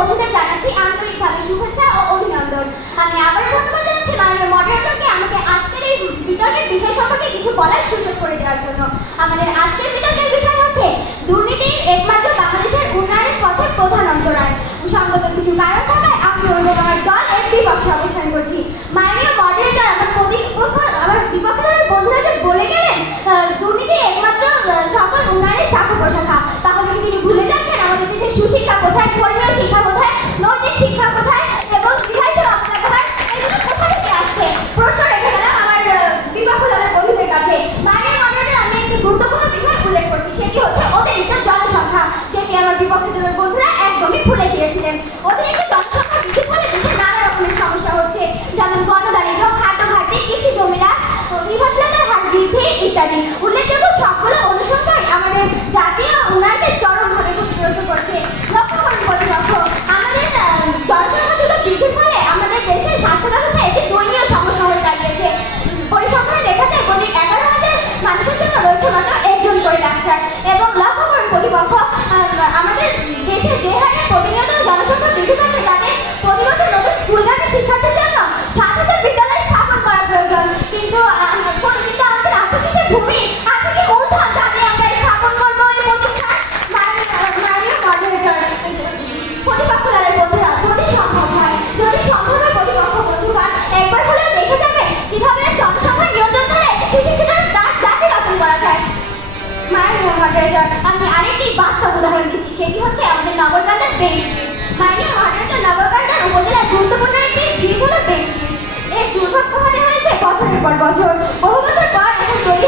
বন্ধুদের জানাচ্ছি আন্তরিকভাবে শুভেচ্ছা ও অভিনন্দন। আমি আবারও ধন্যবাদ জানাচ্ছি মাননীয় মডারেটরকে আমাকে আজকের এই বিতর্কের বিষয় সম্পর্কে কিছু বলার সুযোগ করে দেওয়ার জন্য। আমাদের আজকের বিতর্কের বিষয় হচ্ছে দুর্নীতি একমাত্র বাংলাদেশের উন্নয়নের পথে প্রধান অন্তরায়। সঙ্গত কিছু কারণ থাকায় আমি আমার দল এর বিপক্ষে অবস্থান করছি। মাননীয় মডারেটর আমার বিপক্ষ দলের বন্ধুরা যে বলে গেলেন দুর্নীতি একমাত্র সকল উন্নয়নের শাখা প্রশাখা, তাহলে কি তিনি ভুলে যাচ্ছেন আমাদের দেশের সুশিক্ষা কোথায়, ধর্মীয় শিক্ষা কোথায়, নৈতিক শিক্ষা কোথায় এবং বিবাহিত রক্ষা কোথায়, এগুলো কোথা থেকে আসছে? প্রশ্ন রেখে গেলাম আমার বিপক্ষ দলের বন্ধুদের কাছে। মাননীয় মডারেটর, আমি একটি গুরুত্বপূর্ণ বিষয় উল্লেখ করছি, সেটি হচ্ছে অতিরিক্ত জনসংখ্যা, যেটি আমার বিপক্ষ দলের বন্ধুরা একদমই ভুলে গিয়েছিলেন। অতিরিক্ত জনসংখ্যা বৃদ্ধি ফলে দেশে নানা রকমের সমস্যা হচ্ছে, যেমন গণদারিদ্র, খাদ্য ঘাটতি, কৃষি জমিরা, নির্ভরশীলতার হার বৃদ্ধি ইত্যাদি। উল্লেখযোগ্য সবগুলো অনুসন্ধান আমাদের জাতীয় উন্নয়নকে চরমভাবে ক্ষতিগ্রস্ত করছে। লক্ষ্য করুন প্রতিপক্ষ, আমাদের জনসংখ্যা বৃদ্ধির ফলে আমাদের দেশের স্বাস্থ্য ব্যবস্থা একটি দয়নীয় সমস্যা হয়ে দাঁড়িয়েছে। পরিসংখ্যানে দেখা যায় প্রতি 11,000 মানুষের জন্য রয়েছে মাত্র একজন করে ডাক্তার। এবং লক্ষ্য করুন প্রতিপক্ষ, আমাদের দেশে যে হারে প্রতিনিয়ত জনসংখ্যা বৃদ্ধি পাচ্ছে, তাতে প্রতি বছর নতুন স্কুলগামী শিক্ষার্থীর জন্য 7,000 বিদ্যালয় স্থাপন করা প্রয়োজন। কিন্তু আমাদের আছে কি সে ভূমি, আছে কি মূলধন, যাতে আমরা স্থাপন করবো এই প্রতিষ্ঠান? মাননীয় মডারেটর, প্রতিপক্ষ দলের বন্ধুরা, যদি সম্ভব হয় প্রতিপক্ষ বন্ধুগণ একবার হলেও দেখে যাবেন কিভাবে জনসংখ্যা নিয়ন্ত্রণ করে একটি সুশিক্ষিত জাতি গঠন করা যায়। মাননীয় মডারেটর, আমি আরেকটি বাস্তব উদাহরণ দিচ্ছি, সেটি হচ্ছে আমাদের নগরকান্দার বেইলি ব্রিজ। মাননীয় মডারেটর, নগরকান্দার উপজেলার গুরুত্বপূর্ণ একটি ব্রিজ হলো বেইলি ব্রিজ। এর দুর্ভাগ্য হতে হয়েছে বছরের পর বছর, বহু বছর পর এখন তৈরি